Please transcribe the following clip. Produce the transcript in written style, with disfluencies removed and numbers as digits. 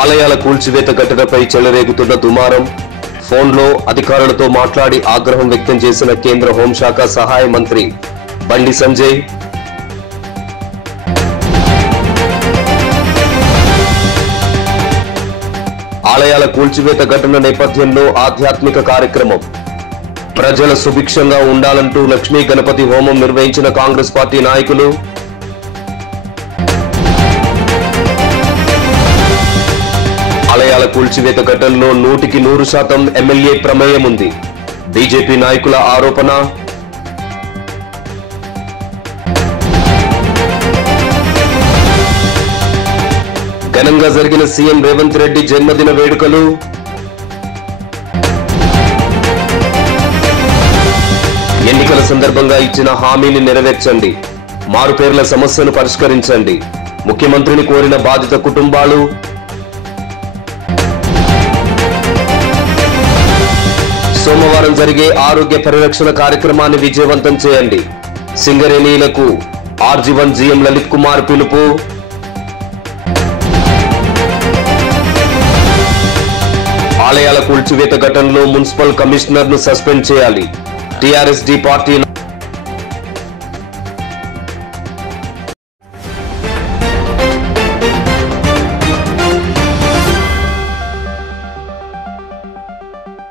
ఆలయాల కూల్చివేత ఘటనపై చెలరేగుతున్న దుమారం. ఫోన్లో అధికారులతో మాట్లాడి ఆగ్రహం వ్యక్తం చేసిన కేంద్ర హోంశాఖ సహాయ మంత్రి బండి సంజయ్. ఆలయాల కూల్చివేత ఘటన నేపథ్యంలో ఆధ్యాత్మిక కార్యక్రమం. ప్రజల సుభిక్షంగా ఉండాలంటూ లక్ష్మీ గణపతి హోమం నిర్వహించిన కాంగ్రెస్ పార్టీ నాయకులు. ఆలయాల కూల్చివేత ఘటనలో 100% ఎమ్మెల్యే ప్రమేయం ఉంది. బీజేపీ నాయకుల ఆరోపణ. ఘనంగా జరిగిన సీఎం రేవంత్ రెడ్డి జన్మదిన వేడుకలు. ఎన్నికల సందర్భంగా ఇచ్చిన హామీని నెరవేర్చండి, మారుపేర్ల సమస్యను పరిష్కరించండి, ముఖ్యమంత్రిని కోరిన బాధిత కుటుంబాలు. సోమవారం జరిగే ఆరోగ్య పరిరక్షణ కార్యక్రమాన్ని విజయవంతం చేయండి. సింగరేణిలకు RG1 GM లలిత్ కుమార్ పిలుపు. ఆలయాల కూల్చివేత ఘటనలో మున్సిపల్ కమిషనర్ ను సస్పెండ్ చేయాలి. TRSD party